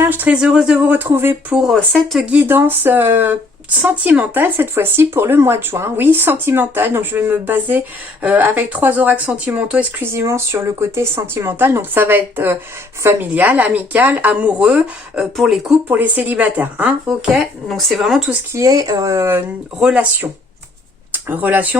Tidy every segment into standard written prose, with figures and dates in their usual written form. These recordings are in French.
Vierge, très heureuse de vous retrouver pour cette guidance sentimentale, cette fois-ci pour le mois de juin. Oui, sentimentale, donc je vais me baser avec 3 oracles sentimentaux exclusivement sur le côté sentimental. Donc ça va être familial, amical, amoureux, pour les couples, pour les célibataires. Hein, ok, donc c'est vraiment tout ce qui est relation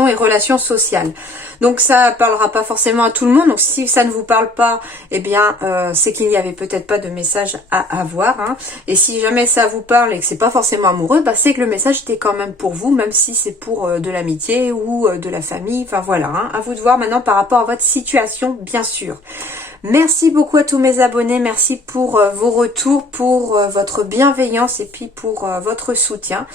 et relations sociales. Donc ça parlera pas forcément à tout le monde. Donc si ça ne vous parle pas, eh bien c'est qu'il n'y avait peut-être pas de message à avoir. Hein. Et si jamais ça vous parle et que c'est pas forcément amoureux, bah c'est que le message était quand même pour vous, même si c'est pour de l'amitié ou de la famille. Enfin voilà, hein. À vous de voir maintenant par rapport à votre situation, bien sûr. Merci beaucoup à tous mes abonnés, merci pour vos retours, pour votre bienveillance et puis pour votre soutien.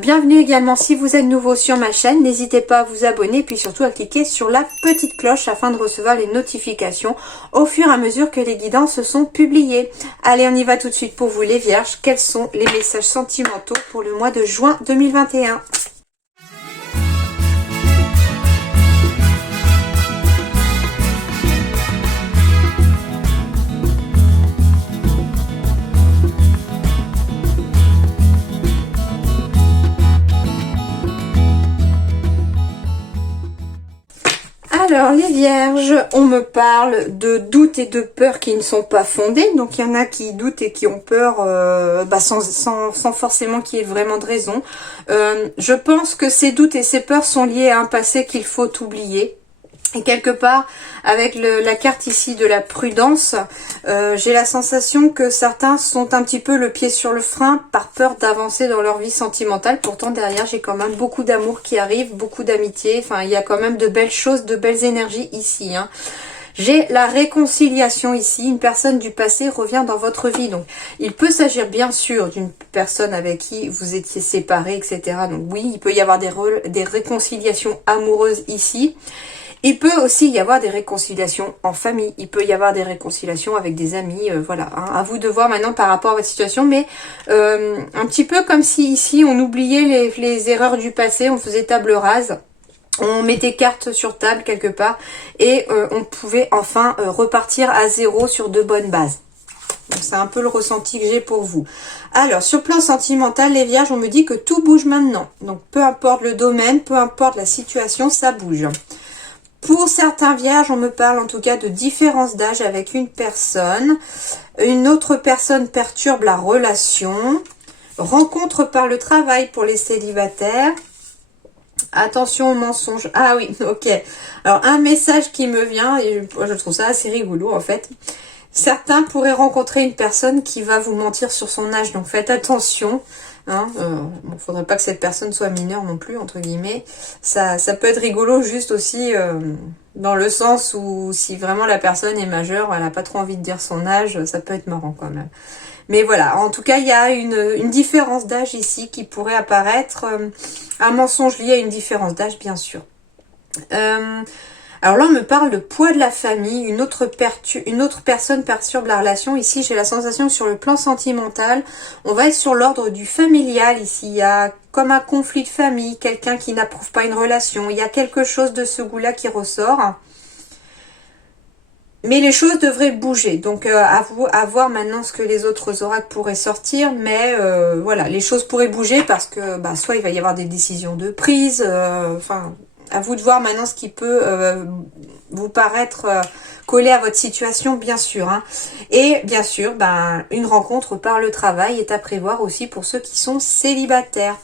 Bienvenue également si vous êtes nouveau sur ma chaîne, n'hésitez pas à vous abonner et puis surtout à cliquer sur la petite cloche afin de recevoir les notifications au fur et à mesure que les guidances sont publiées. Allez, on y va tout de suite pour vous les vierges. Quels sont les messages sentimentaux pour le mois de juin 2021 ? Alors les vierges, on me parle de doutes et de peurs qui ne sont pas fondés. Donc il y en a qui doutent et qui ont peur sans forcément qu'il y ait vraiment de raison. Je pense que ces doutes et ces peurs sont liés à un passé qu'il faut oublier. Et quelque part, avec la carte ici de la prudence, j'ai la sensation que certains sont un petit peu le pied sur le frein par peur d'avancer dans leur vie sentimentale. Pourtant, derrière, j'ai quand même beaucoup d'amour qui arrive, beaucoup d'amitié. Enfin, il y a quand même de belles choses, de belles énergies ici. Hein. J'ai la réconciliation ici. Une personne du passé revient dans votre vie. Donc, il peut s'agir bien sûr d'une personne avec qui vous étiez séparés, etc. Donc oui, il peut y avoir des réconciliations amoureuses ici. Il peut aussi y avoir des réconciliations en famille, il peut y avoir des réconciliations avec des amis, voilà. Hein, à vous de voir maintenant par rapport à votre situation, mais un petit peu comme si ici on oubliait les erreurs du passé, on faisait table rase, on mettait carte sur table quelque part et on pouvait enfin repartir à zéro sur de bonnes bases. C'est un peu le ressenti que j'ai pour vous. Alors, sur le plan sentimental, les vierges, on me dit que tout bouge maintenant. Donc, peu importe le domaine, peu importe la situation, ça bouge. Pour certains vierges, on me parle en tout cas de différence d'âge avec une personne. Une autre personne perturbe la relation. Rencontre par le travail pour les célibataires. Attention aux mensonges. Ah oui, ok. Alors, un message qui me vient, et je trouve ça assez rigolo en fait. Certains pourraient rencontrer une personne qui va vous mentir sur son âge, donc faites attention. Hein, bon, faudrait pas que cette personne soit mineure non plus, entre guillemets. Ça peut être rigolo juste aussi dans le sens où si vraiment la personne est majeure, elle n'a pas trop envie de dire son âge, ça peut être marrant quand même. Mais voilà, en tout cas, il y a une différence d'âge ici qui pourrait apparaître. Un mensonge lié à une différence d'âge, bien sûr. Alors là, on me parle de poids de la famille, une autre personne perturbe la relation. Ici, j'ai la sensation que sur le plan sentimental, on va être sur l'ordre du familial. Ici, il y a comme un conflit de famille, quelqu'un qui n'approuve pas une relation. Il y a quelque chose de ce goût-là qui ressort. Mais les choses devraient bouger. Donc, à voir maintenant ce que les autres oracles pourraient sortir. Mais voilà, les choses pourraient bouger parce que soit il va y avoir des décisions de prise, enfin... À vous de voir maintenant ce qui peut vous paraître collé à votre situation, bien sûr. Hein. Et bien sûr, une rencontre par le travail est à prévoir aussi pour ceux qui sont célibataires.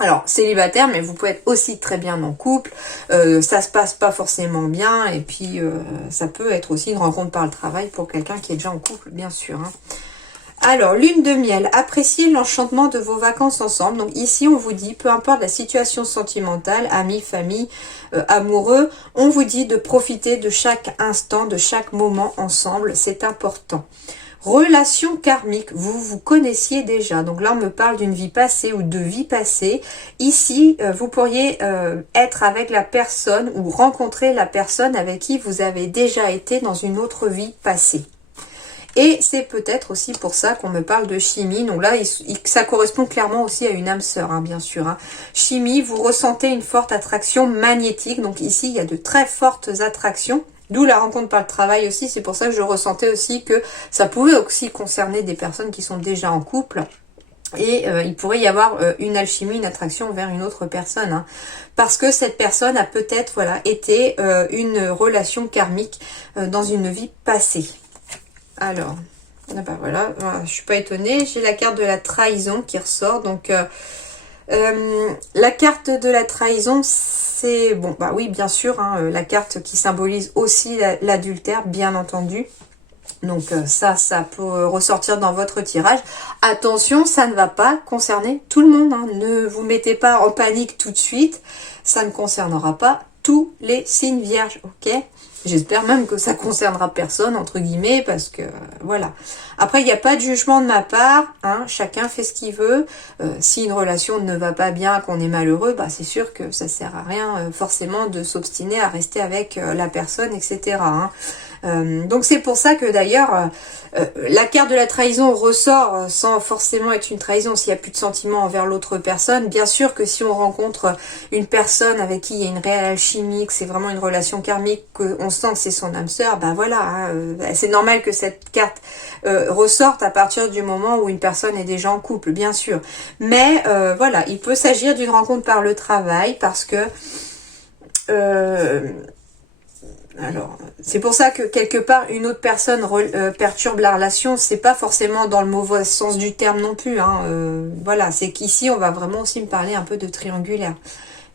Alors, célibataire, mais vous pouvez être aussi très bien en couple. Ça se passe pas forcément bien. Et puis, ça peut être aussi une rencontre par le travail pour quelqu'un qui est déjà en couple, bien sûr. Hein. Alors, lune de miel, appréciez l'enchantement de vos vacances ensemble. Donc ici, on vous dit, peu importe la situation sentimentale, amis, famille, amoureux, on vous dit de profiter de chaque instant, de chaque moment ensemble. C'est important. Relation karmique, vous vous connaissiez déjà. Donc là, on me parle d'une vie passée ou de vie passée. Ici, vous pourriez être avec la personne ou rencontrer la personne avec qui vous avez déjà été dans une autre vie passée. Et c'est peut-être aussi pour ça qu'on me parle de chimie. Donc là, ça correspond clairement aussi à une âme sœur, hein, bien sûr. Hein. Chimie, vous ressentez une forte attraction magnétique. Donc ici, il y a de très fortes attractions. D'où la rencontre par le travail aussi. C'est pour ça que je ressentais aussi que ça pouvait aussi concerner des personnes qui sont déjà en couple. Et il pourrait y avoir une alchimie, une attraction vers une autre personne. Hein. Parce que cette personne a peut-être voilà, été une relation karmique dans une vie passée. Alors, ah bah voilà, je suis pas étonnée. J'ai la carte de la trahison qui ressort. Donc, la carte de la trahison, c'est... Bon, bah oui, bien sûr, hein, la carte qui symbolise aussi l'adultère, bien entendu. Donc ça peut ressortir dans votre tirage. Attention, ça ne va pas concerner tout le monde. Hein. Ne vous mettez pas en panique tout de suite. Ça ne concernera pas tous les signes vierges, ok? J'espère même que ça concernera personne, entre guillemets, parce que voilà. Après, il n'y a pas de jugement de ma part. Hein, chacun fait ce qu'il veut. Si une relation ne va pas bien, qu'on est malheureux, bah c'est sûr que ça sert à rien forcément de s'obstiner à rester avec la personne, etc. Hein. Donc c'est pour ça que d'ailleurs la carte de la trahison ressort sans forcément être une trahison s'il n'y a plus de sentiments envers l'autre personne. Bien sûr que si on rencontre une personne avec qui il y a une réelle alchimie, que c'est vraiment une relation karmique, qu'on sent que c'est son âme sœur, ben voilà, hein, c'est normal que cette carte ressorte à partir du moment où une personne est déjà en couple, bien sûr. Mais voilà, il peut s'agir d'une rencontre par le travail parce que... alors, c'est pour ça que quelque part une autre personne perturbe la relation. C'est pas forcément dans le mauvais sens du terme non plus. Hein. Voilà, c'est qu'ici on va vraiment aussi me parler un peu de triangulaire.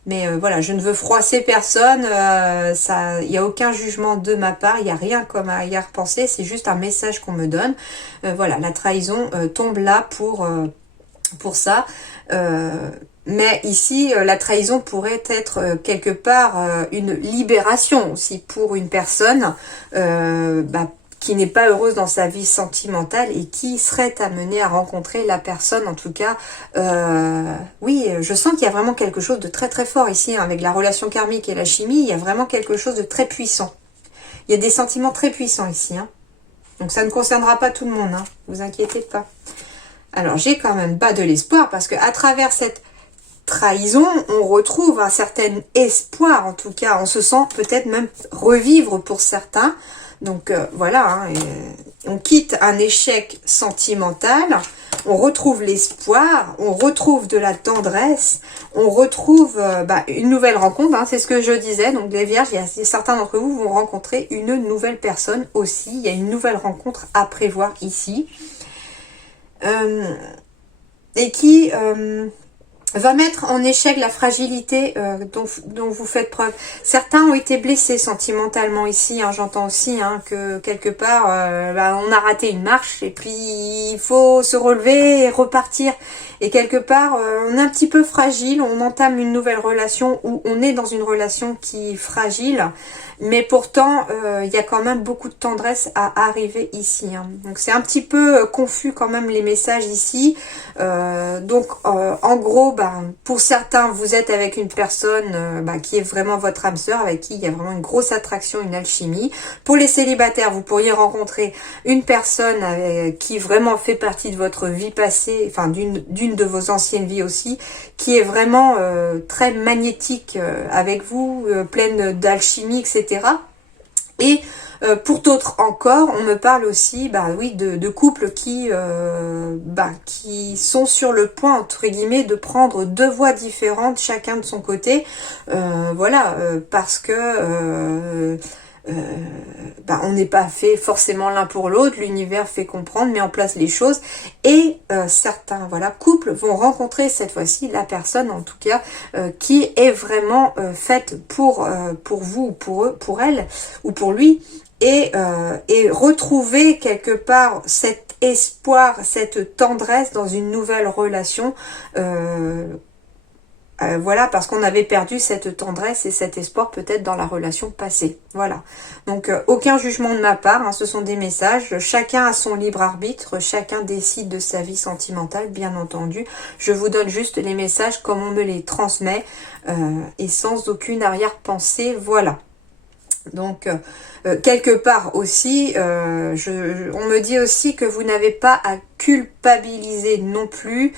Mais voilà, je ne veux froisser personne. Il n'y a aucun jugement de ma part. Il n'y a rien comme à y repenser. C'est juste un message qu'on me donne. Voilà, la trahison tombe là pour ça. Mais ici, la trahison pourrait être quelque part une libération aussi pour une personne qui n'est pas heureuse dans sa vie sentimentale et qui serait amenée à rencontrer la personne. En tout cas, oui, je sens qu'il y a vraiment quelque chose de très très fort ici, hein, avec la relation karmique et la chimie. Il y a vraiment quelque chose de très puissant. Il y a des sentiments très puissants ici. Hein. Donc ça ne concernera pas tout le monde, hein, vous inquiétez pas. Alors j'ai quand même pas de l'espoir parce que à travers cette trahison, on retrouve un certain espoir, en tout cas, on se sent peut-être même revivre pour certains. Donc voilà, hein, on quitte un échec sentimental, on retrouve l'espoir, on retrouve de la tendresse, on retrouve une nouvelle rencontre, hein, c'est ce que je disais. Donc les vierges, certains d'entre vous vont rencontrer une nouvelle personne aussi, il y a une nouvelle rencontre à prévoir ici. Et qui... va mettre en échec la fragilité dont vous faites preuve. Certains ont été blessés sentimentalement ici, hein, j'entends aussi hein, que quelque part on a raté une marche et puis il faut se relever et repartir. Et quelque part on est un petit peu fragile, on entame une nouvelle relation ou on est dans une relation qui est fragile, mais pourtant il y a quand même beaucoup de tendresse à arriver ici. Hein. Donc c'est un petit peu confus quand même les messages ici. Donc en gros, pour certains, vous êtes avec une personne qui est vraiment votre âme sœur, avec qui il y a vraiment une grosse attraction, une alchimie. Pour les célibataires, vous pourriez rencontrer une personne qui vraiment fait partie de votre vie passée, enfin d'une de vos anciennes vies aussi, qui est vraiment très magnétique avec vous, pleine d'alchimie, etc. Et pour d'autres encore, on me parle aussi oui, de couples qui sont sur le point, entre guillemets, de prendre deux voies différentes, chacun de son côté. Parce que on n'est pas fait forcément l'un pour l'autre, l'univers fait comprendre, met en place les choses, et certains couples vont rencontrer cette fois-ci la personne, en tout cas, qui est vraiment faite pour vous, ou pour eux, pour elle, ou pour lui, et retrouver quelque part cet espoir, cette tendresse dans une nouvelle relation, parce qu'on avait perdu cette tendresse et cet espoir peut-être dans la relation passée. Voilà. Donc, aucun jugement de ma part, hein, ce sont des messages. Chacun a son libre arbitre, chacun décide de sa vie sentimentale, bien entendu. Je vous donne juste les messages comme on me les transmet et sans aucune arrière-pensée. Voilà. Donc, quelque part aussi, on me dit aussi que vous n'avez pas à culpabiliser non plus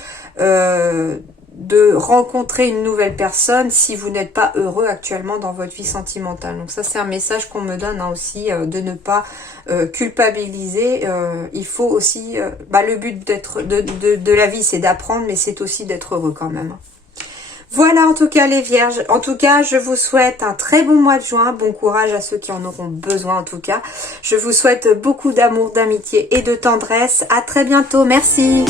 de rencontrer une nouvelle personne si vous n'êtes pas heureux actuellement dans votre vie sentimentale. Donc ça, c'est un message qu'on me donne hein, aussi, de ne pas culpabiliser. Il faut aussi... le but de la vie, c'est d'apprendre, mais c'est aussi d'être heureux quand même. Voilà en tout cas les vierges. En tout cas, je vous souhaite un très bon mois de juin. Bon courage à ceux qui en auront besoin en tout cas. Je vous souhaite beaucoup d'amour, d'amitié et de tendresse. À très bientôt. Merci.